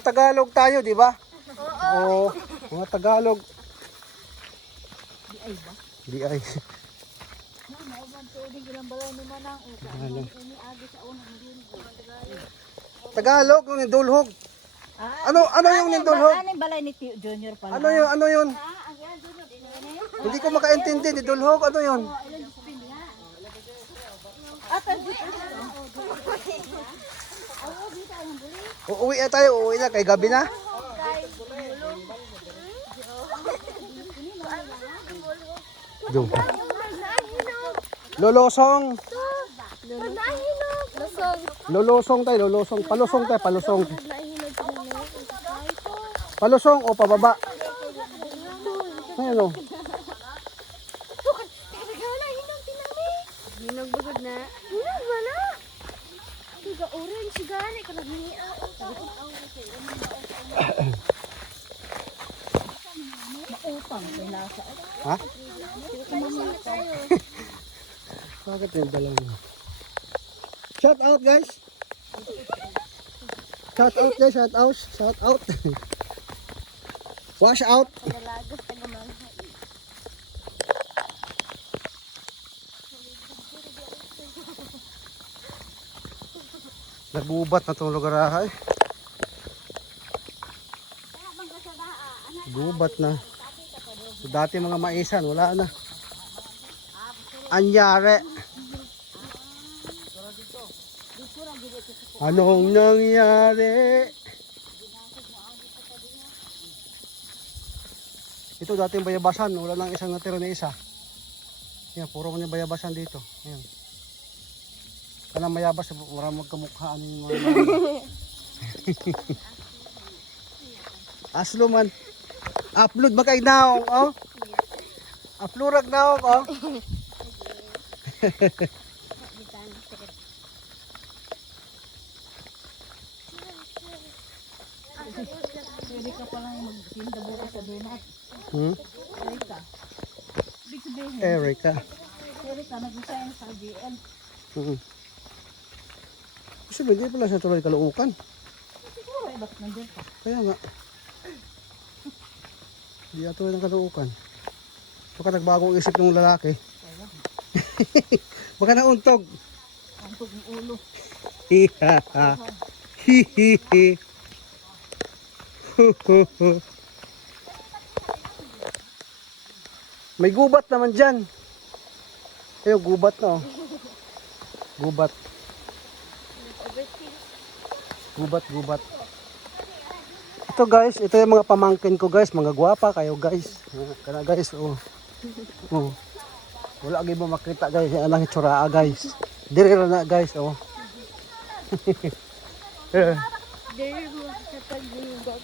Tagalog tayo, di ba? Oo. Mga Tagalog. Di ay ba? Di ay. Tagalog, yung nindulhog. Ano yung nindulhog? Ano yung balay ni Tio Junior pala? Ano yun? Hindi ko makaintindi, nindulhog, ano yun? Uuwi na tayo, uuwi na, kay gabi na. Doon. Lolosong. Lolosong tayo, lolosong. Palusong tayo, palusong. Palusong o pababa. Ayun o. Hinagbugod na. Hinag wala. Tiga orange gani ka naghiya. Mautang, pinasa. Ha? Bakit yung dalawa mo? Shout out guys! Shout out guys, shout out, shout out. Wash out. Nagubat na itong lugar ay. Gubat na. So, dati mga maisan, wala na. Anyari. Anong nangyari? Ito dating bayabasan, wala lang isang natira na isa. Yan, puro mga bayabasan dito. Ayan. Kanang mayabas, marang magkamukhaan yung mga aslo man. Upload makay naong, oh. Upload naong, oh. Pwede ka palang magtinda bukas sa donut. Erika. Big sabihin. Erika. Erika, nag-resign sa GL. Kasi hindi pala siya tuloy kaluukan. Siguro, ba't nandun ka? Kaya nga. Hindi ato ng kaluukan. Baka nagbagong isip ng lalaki. Baka nauntog. Antog ng ulo. Hihaha. Hihihi. May gubat naman dyan. Ayun, gubat na oh. Gubat. Gubat. Ito guys, ito yung mga pamangkin ko guys. Mga gwapa kayo guys. Kana guys, oh. Oh. Wala gyud mo makita guys, ang lang itsura guys. Diri ra na guys, oh. Dere mo sa pagbulog.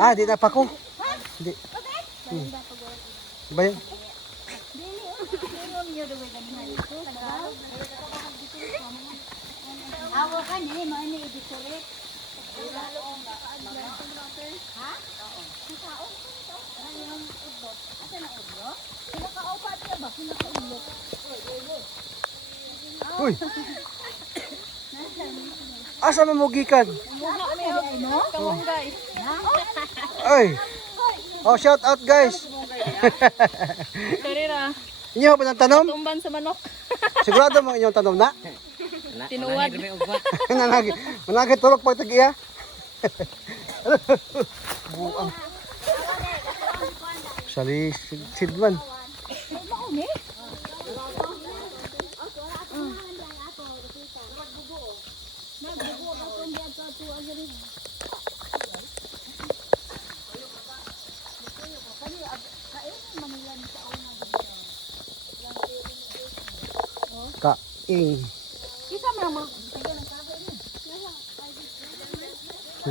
Ah, di na pa ko. Di. Ba yun? Awo ka ni mo ni ibisulit. Ha? Uy. Asa mo gikan? Kamong guys. Ay. Oh, shout out guys. Karira, Inyo ba nang tanom? tumban sa manok. Sigurado mo inyong tanom na? Tinuwad. Nanagi. Managi tulog pag tagiya. Buang. Sali sidman. Kaing.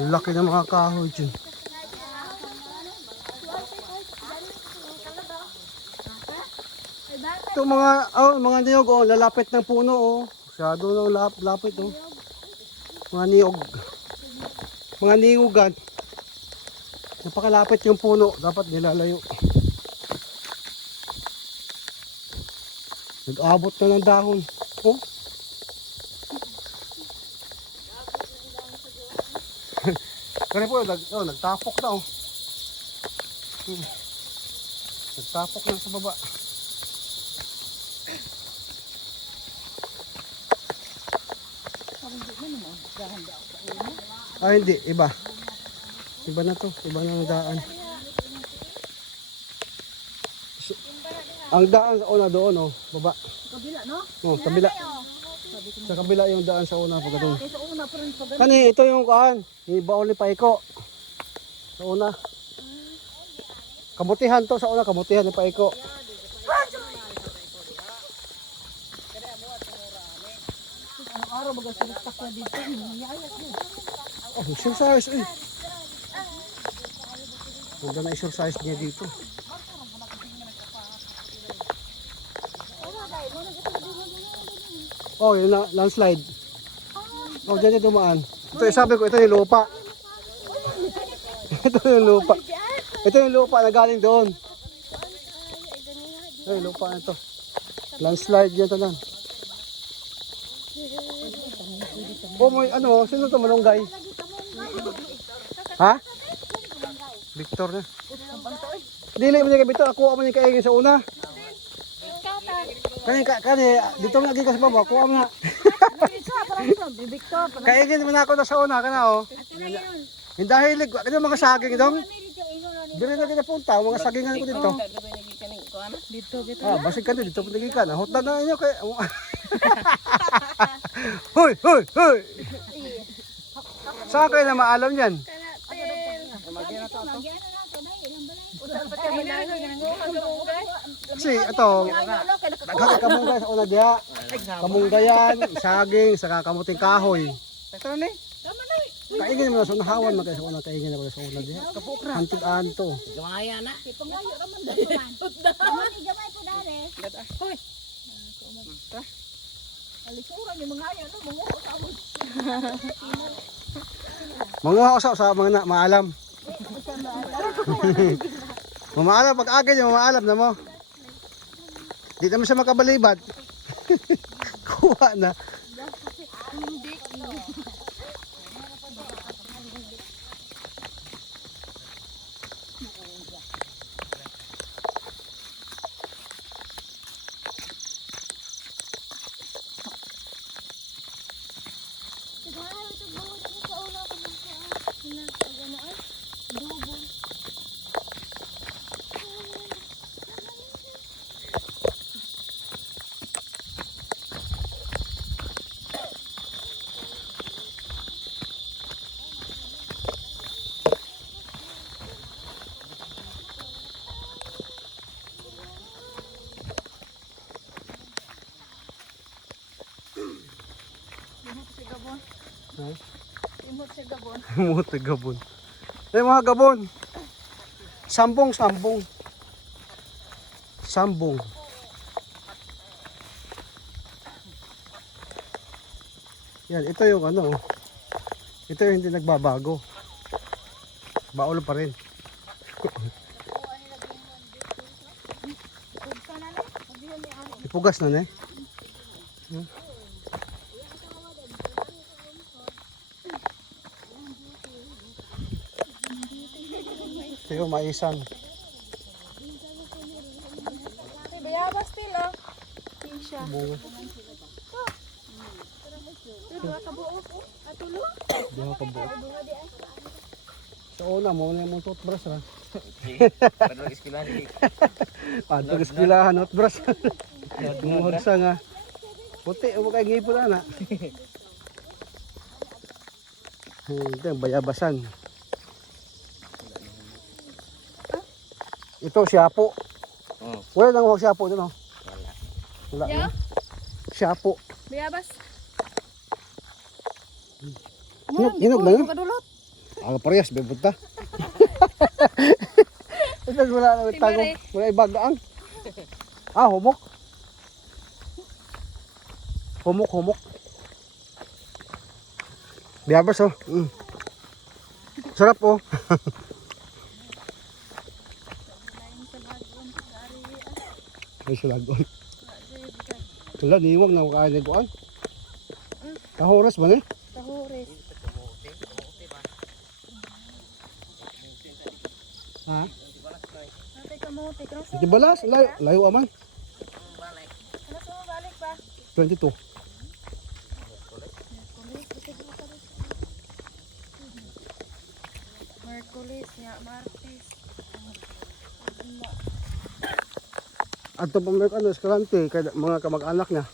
Laki ng mga kahoy dyan. Ito mga niyog oh, lalapit ng puno oh. Masyado na lapit oh. Mga niyog. Mga niyugan. Napakalapit yung puno, dapat nilalayo. Nag-abot na ng dahon. Oh. Kaya po, nagtapok na oh. Nagtapok na sa baba. Ah, hindi. Iba. Iba na to. Iba na ang daan. Ang daan sa una doon, oh. Baba. Kabila, no? Oh, kabila. Sa kabila yung daan sa una. Pagka doon. Kaysa una pa rin pag Kani, ito yung kaan. Yung baon ni Paiko. Sa una. Kamutihan to sa una. Kamutihan ni Paiko. araw baga sulistak na dito. Hiyayat mo. Oh, exercise eh. Ganda na exercise niya dito. Oh, yun na, landslide. Oh, dyan yung dumaan. Ito, sabi ko, ito yung lupa. Ito yung lupa. Ito yung lupa na galing doon. Ito yung lupa na ito. Landslide yan ito lang. Oh, may ano, sino ito malunggay? Ha? Victor na. Dili mo niya Victor, ako mo niya kaigin sa una. Kani, dito mo lagi ka sa baba, kuha mo na. Victor, Kaigin mo na ako na sa una, kana oh. Hindi hilig, ano mga saging dong? Dili na kita punta, mga sagingan ko dito. dito, dito. Ah, basig ka dito punta ka na. Hot na inyo kay. Hoy, hoy, hoy. Saan kayo na maalam yan? Kasi ito, daghang kamunggay sa una diha. Kamunggayan, saging, saka kamuting kahoy. Kaingin mo na sa unahawan magkaya sa una, kaingin na sa una diha. Hantigaan to. Gamaya na. Manguha ko sa mga maalam. Mamaalam, pag agad yung mamaalam na mo. Di naman siya makabalibad. Kuha na. Imot sa Gabon. Muti gabon. Eh mga gabon. Sambong. Sambong. Yan, ito yung ano. Ito yung hindi nagbabago. Baul pa rin. Ipugas na ne. Ito yung maisan. Bayabas still oh. Tisha. Bunga. Diba kabuok oh. Atulo. Di ako kabuo. Sa una mo na yung toothbrush ha. Padrog iskilan. Padrog iskilahan toothbrush. Bumuhod sa nga. Puti, kay ngipon na. Ito yung bayabasan. Ito siyapo. Oh, Wala nang huwag siyapo dun oh. wala. Wala Yeah? na. Siyapo. Bayabas. Hinog na yun? Kadulot. Ah, parehas, bebunta. Ito wala na tago. Wala ibagaang. Ah, humok. Humok. Biyabas oh. Sarap oh. Ay, sulagon. Wala, niwag na kain na kuan. Kahoras ba ni? Tahores. Ha? Ate kamote. Kanas Di balas, layo aman. mo balik ba? 22. Merkulis nga, Martes. At ito pa may ano, eskalante, kaya mga kamag-anak niya.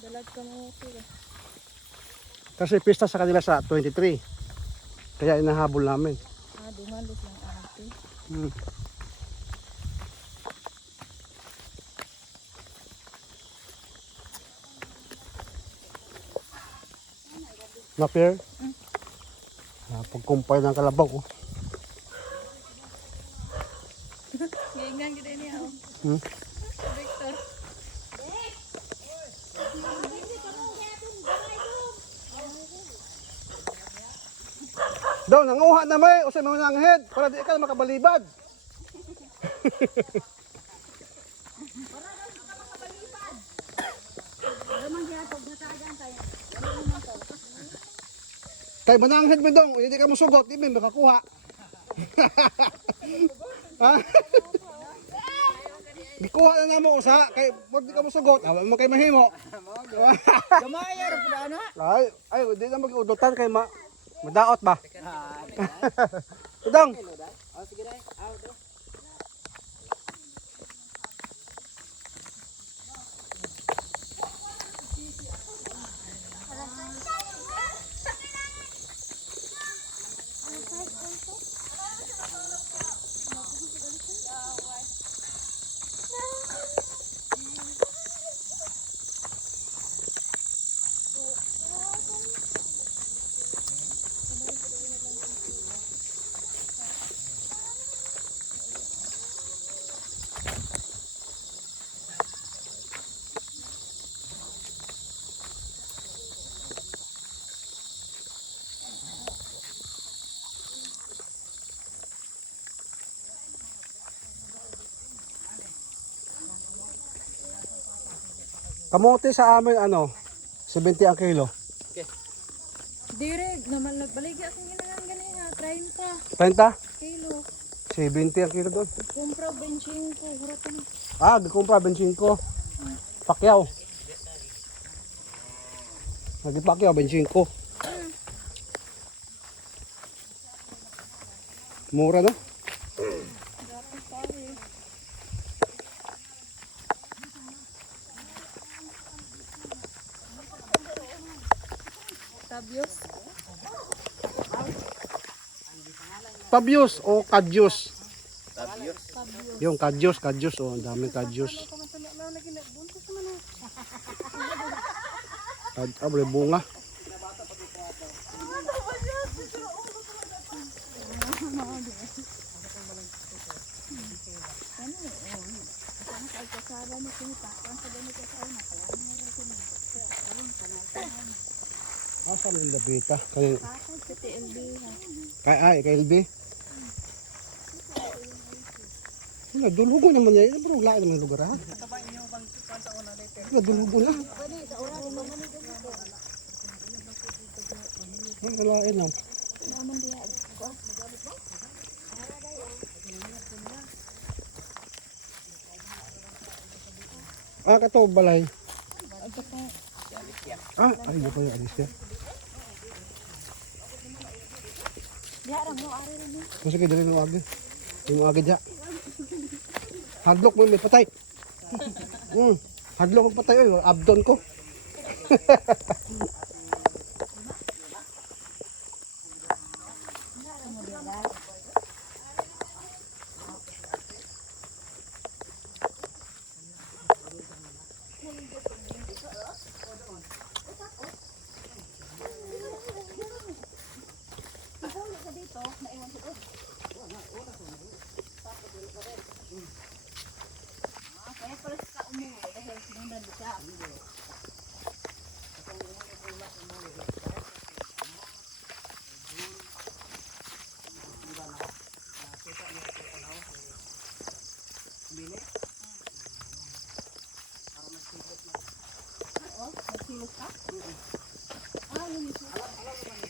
Dalag kamote. Kasi pista sa kanila sa 23. Kaya inahabol namin. Dumalos lang ate. Hmm. Napier? Pagkumpay ng kalabaw ko. Ganyan gid niya. Hmm? Victor. Daw, nanguha na may, usay mo nang head, para di ka makabalibad. Kay manang head mo dong, hindi ka mo sugot, di mo makakuha. Ha? Gikuha na namo usa, kay wag di ka mo sugot, awan mo kay mahimo. Gamaya ra pud ana. Ay, di na mag-udutan kay madaot ba? Udang. Oh sige dai. Kamote sa amin ano, 70 ang kilo. Dire naman nagbaligi ako ginang ganin ha, 30 30? kilo. 70 ang kilo doon. Kumpra 25, hurot na. Gikumpra 25. Pakyaw. Nagipakyaw 25. Mura no? Dapat pare. Tabios. Tabios o kadyos? Yung kadyos, oh, ang daming kadyos. Abre bunga. Asa mo yung labita? Kay LB? Dulhugo naman yan. Pero wala naman lugar ha. Dulhugo na. Wala lang. Kato balay. Ay mo kayo alis ya. Kasi kayo dali ng agi. Yung agi dya. Hadlok mo may patay. Hadlok mo patay. Abdon ko. bili. Oo, nagsilos ka? Ah, yun yung suka.